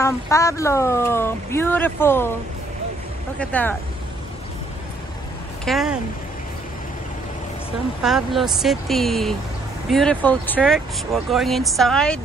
San Pablo. Beautiful. Look at that. Can. San Pablo City. Beautiful church. We're going inside.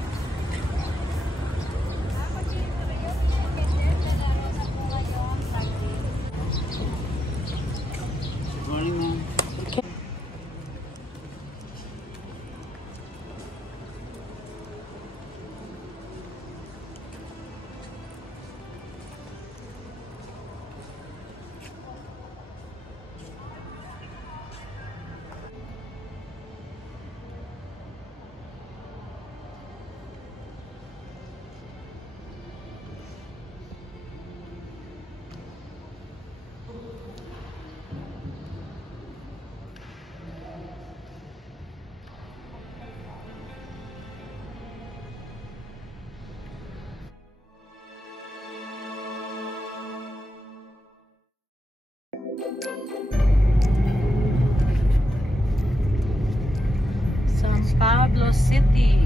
San Pablo City.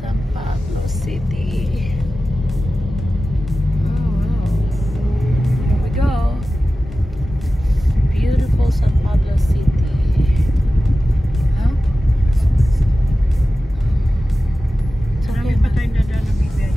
San Pablo City. Oh, wow. Here we go. Beautiful San Pablo City. Huh? Marami pa tayong dadaan na bibigay.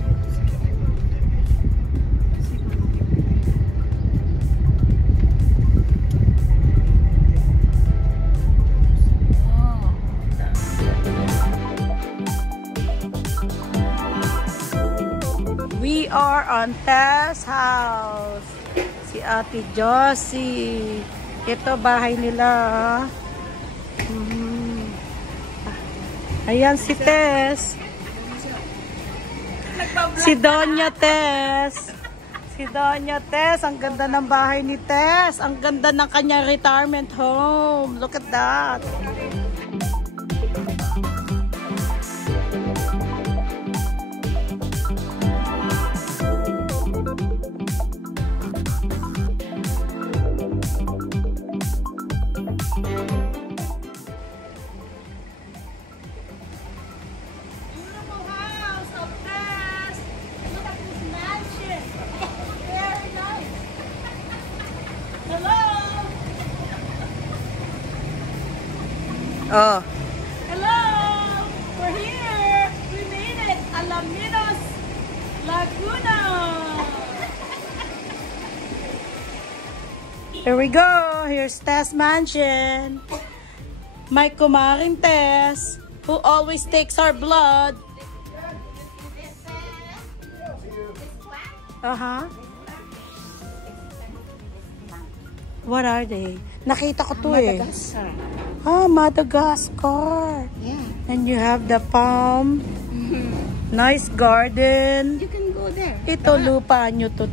We are on Tess house. Si Ate Josie. Ito bahay nila. Ayan si Tess. Si Doña Tess. Si Doña Tess. Ang ganda ng bahay ni Tess. Ang ganda ng kanyang retirement home. Look at that. Oh. Hello! We're here! We made it! Alaminos, Laguna! Here we go. Here's Tess Mansion. My kumaring Tess, who always takes our blood. What are they? Nakita ko to Madagascar. Ah, Madagascar. Yeah. And you have the palm. Nice garden. You can go there. Ito lupa nyo to.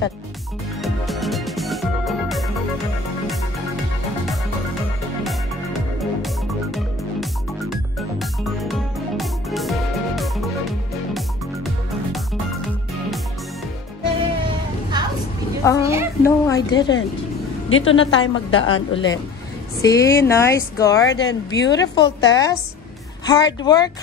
No, I didn't. Dito na tayo magdaan ulit. See, nice garden. Beautiful, Tess. Hard work.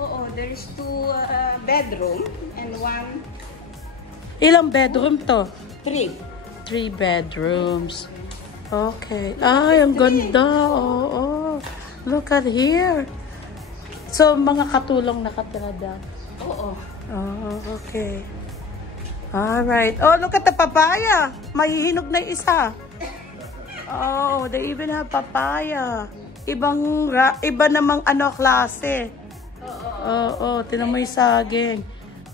Oo, there is 2 bedroom and 1... Ilang bedroom to? 3. 3 bedrooms. Okay. Ay, ang ganda. Oo. Look at here. So, mga katulong nakatira dyan. Oo. Oh, okay. Alright. Oh, look at the papaya. Mahihinog na isa. Oh, they even have papaya. Iba namang klase. Oo, tinan mo yung saging.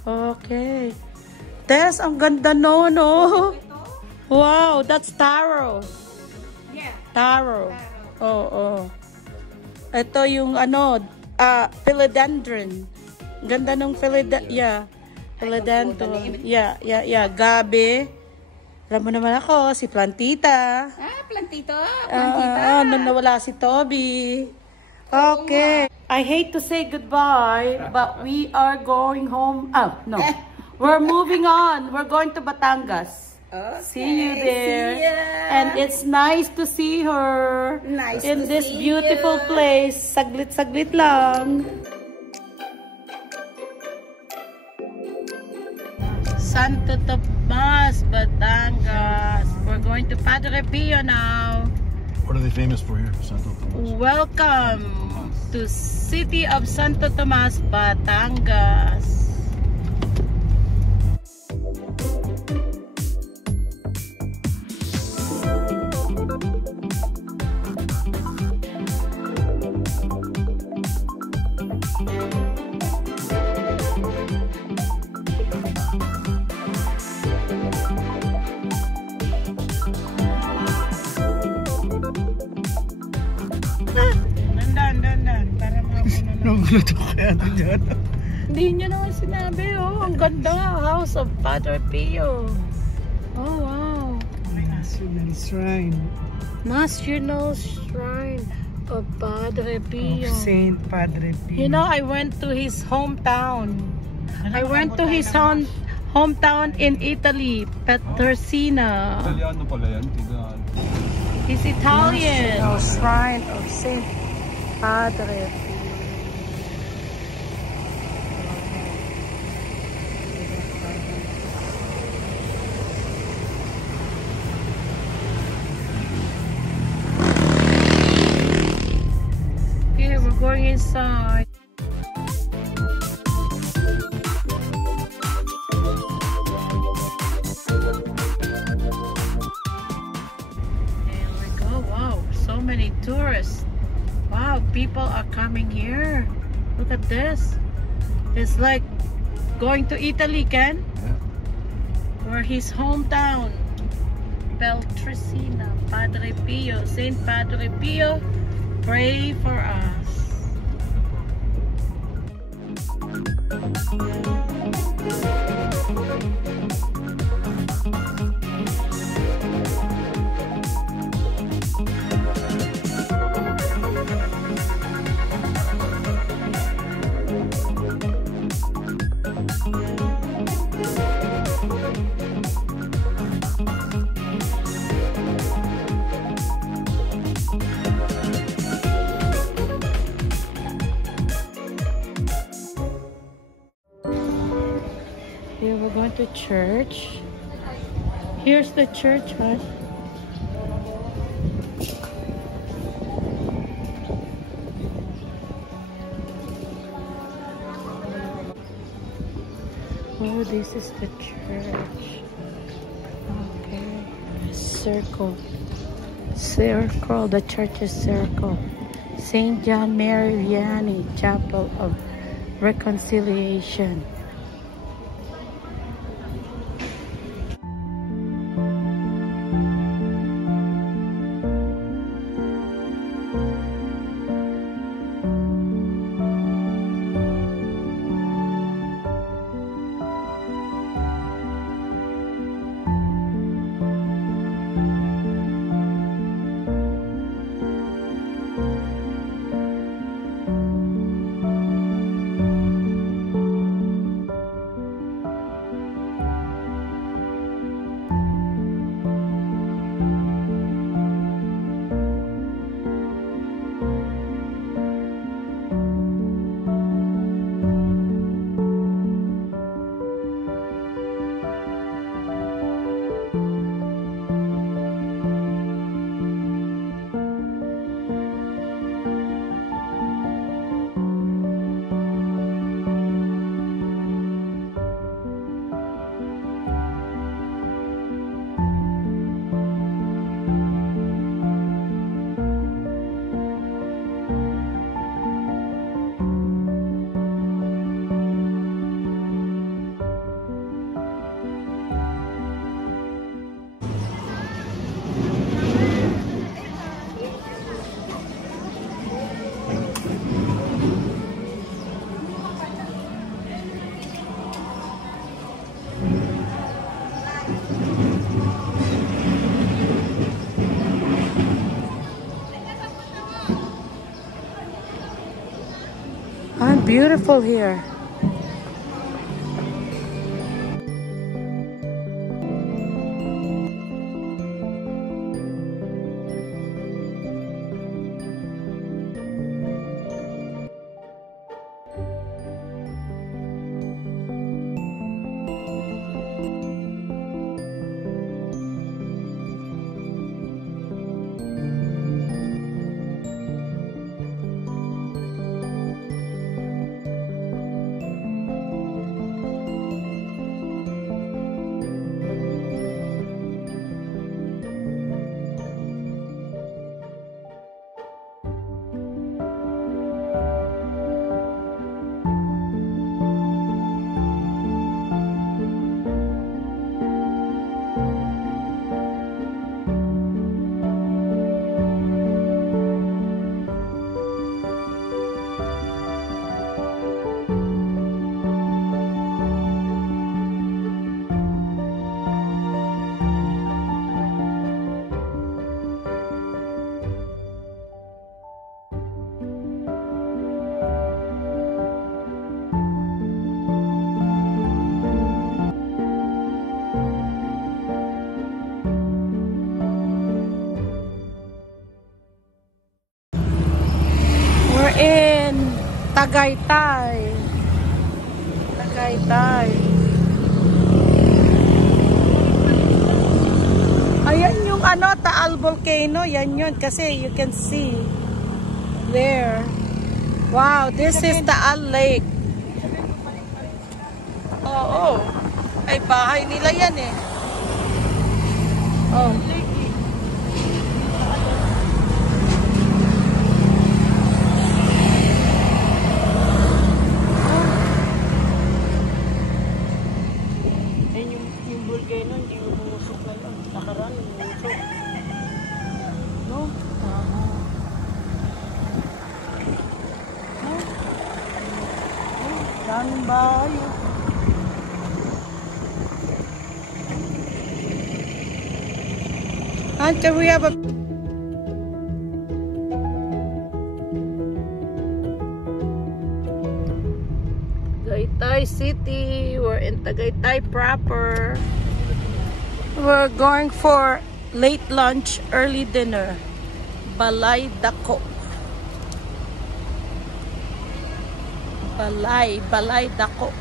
Okay. Tess, ang ganda no. Wow, that's taro. Yeah. Taro. Oo. Ito yung philodendron. Ganda nung philodendron. Yeah. Gabi. Alam mo naman ako, si Plantita. Plantito. Plantita. Nung nawala si Toby. Okay. I hate to say goodbye, but we are going home. Oh, no. We're moving on. We're going to Batangas. Okay, See you there. see ya. And it's nice to see her Nice in to this see beautiful you. place. Saglit-saglit lang. Santo Tomas, Batangas. We're going to Padre Pio now. What are they famous for here, Santo Tomas? Welcome to City of Santo Tomas, Batangas. Dandan, para makakunan. Nagulat ako kaya ito dyan. Hindi niya naman sinabi, oh. Ang ganda, House of Padre Pio. Oh, wow. National Shrine National Shrine of Padre Pio. of Saint Padre Pio. You know, I went to his hometown. I went to his hometown in Italy, Petrosina. Italiano pala yan, tigaan. He's Italian. National Shrine of Saint Padre Pio. Okay, we're going inside. There we go. Wow, so many tourists. Wow, people are coming here. Look at this. It's like going to Italy, Ken. Yeah. Or his hometown. Petrosina, Padre Pio, Saint Padre Pio, pray for us. Here we're going to church. Here's the church, huh? Oh, this is the church. Okay. Circle. Circle. The church is circle. St. John Mary Vianney Chapel of Reconciliation. Beautiful here. We're in Tagaytay. Tagaytay. Ayan yung ano, Taal Volcano. Yan yun kasi you can see there. Wow, this is Taal Lake. Oo. Ay, bahay nila yan eh. Oh. Daming bahay. Until we have a Tagaytay City. We're in Tagaytay proper. We're going for late lunch, early dinner. Balay Dako. Balay Dako.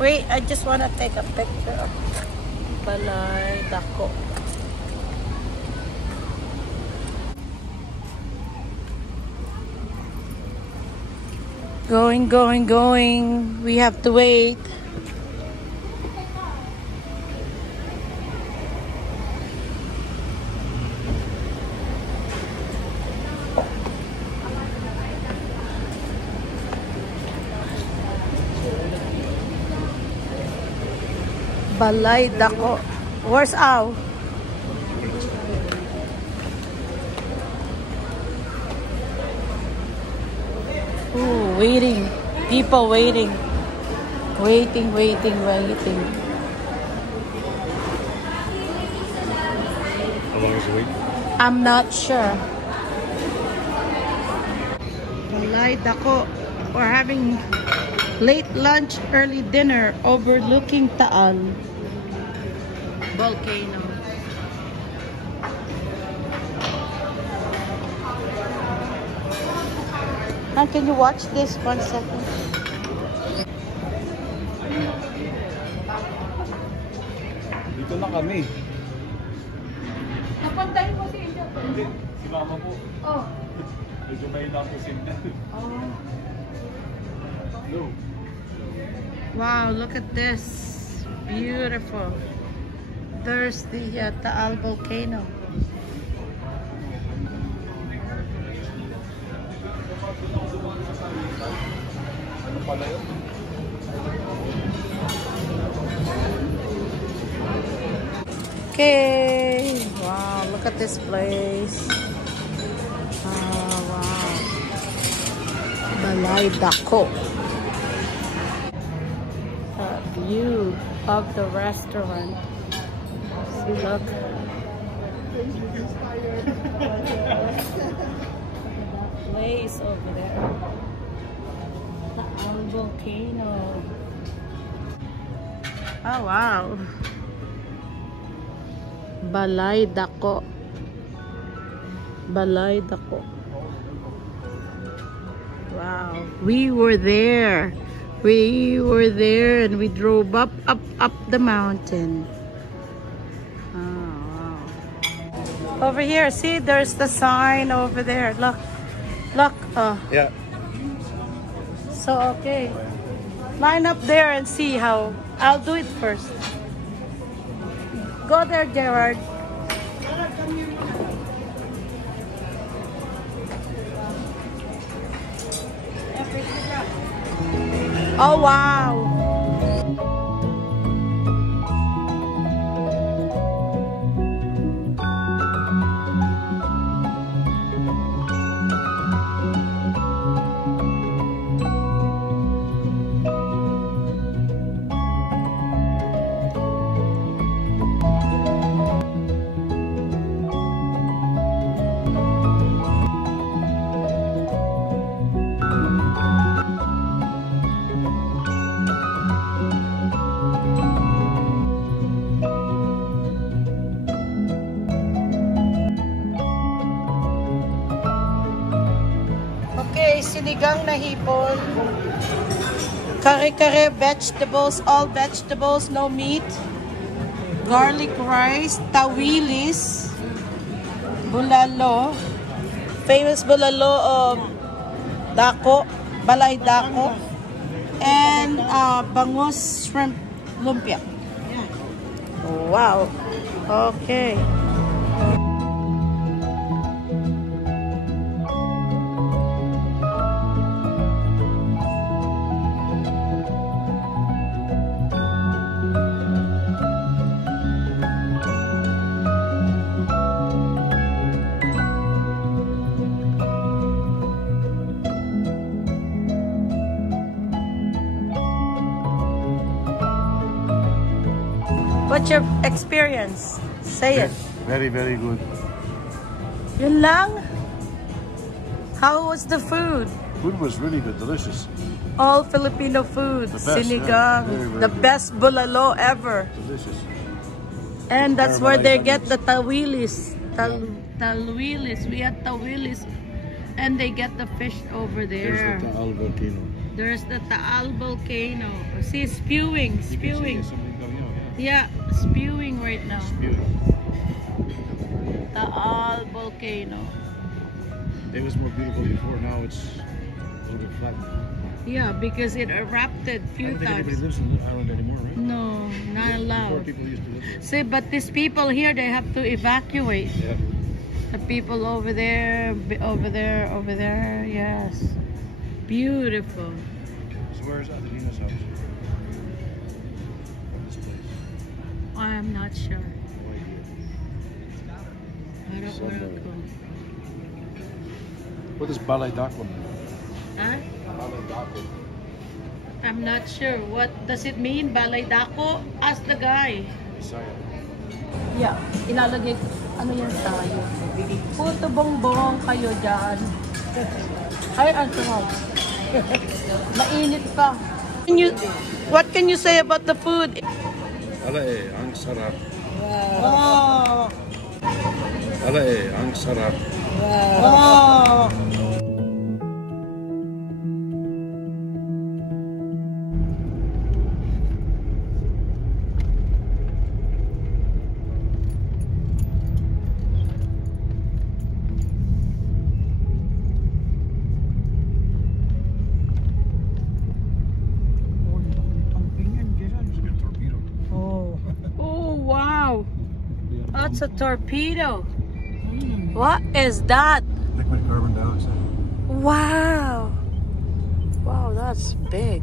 Wait, I just want to take a picture of Balay Dako. Going. We have to wait. Balay Dako. Where's Al? Ooh, waiting. People waiting. Waiting. How long is the wait? I'm not sure. Balay Dako. We're having late lunch, early dinner overlooking Taal Volcano. And can you watch this 1 second? Dito na kami. Napuntahin mo si India. Hindi, si Mama po. Oh. Medyo may lang po signal. Oh. No. Wow, look at this. Beautiful. There's the Taal Volcano. Ano pala yun? Okay. Wow, look at this place. Wow. Balay Dako. View of the restaurant. See, look. place over there. Taal volcano. Oh wow. Balay Dako. Balay Dako. Wow. We were there. We were there and we drove up the mountain. Oh, wow. Over here, see, there's the sign over there. Look. Look. Oh. Yeah. So, okay. Line up there and see how. I'll do it first. Go there, Gerard. Oh, wow. Okay, sinigang na hipon. Kare-kare vegetables, all vegetables, no meat. Garlic rice, tawilis, bulalo. Famous bulalo of Dako, Balay Dako. And bangus shrimp lumpia. Wow. Okay. What's your experience? Say it. Very, very good. Yun lang? How was the food? Food was really good, delicious. All Filipino food. The best, Sinigang. yeah. Very, very The good. best bulalo ever. Delicious. And that's where Caramelized they get onions. the tawilis. Tawilis. We had tawilis. And they get the fish over there. There's the Taal volcano. There's the Taal volcano. See, spewing. Spewing. Yeah, spewing right now. Taal volcano. It was more beautiful before. Now it's a little bit flat. Yeah, because it erupted I few don't think anybody times. lives on the island anymore, right? No, not Before allowed. people used to live there. See, but these people here, they have to evacuate. Yeah. The people over there, over there, yes. Beautiful. So where's Adelina's house? This place. I am not sure. No idea. Somewhere. What is Balay Dako mean? Huh? Balay Dako. I'm not sure. What does it mean? Balay Dako? Ask the guy. Bisaya. Yeah, ilalagay, ano yan tayo? Puto bongbong kayo dyan. Ay, ang sarap. Mainit pa. What can you say about the food? Ala ang sarap. Oh. Ala ang sarap. Oh. That's a torpedo. What is that? Liquid carbon dioxide. Wow. Wow, that's big.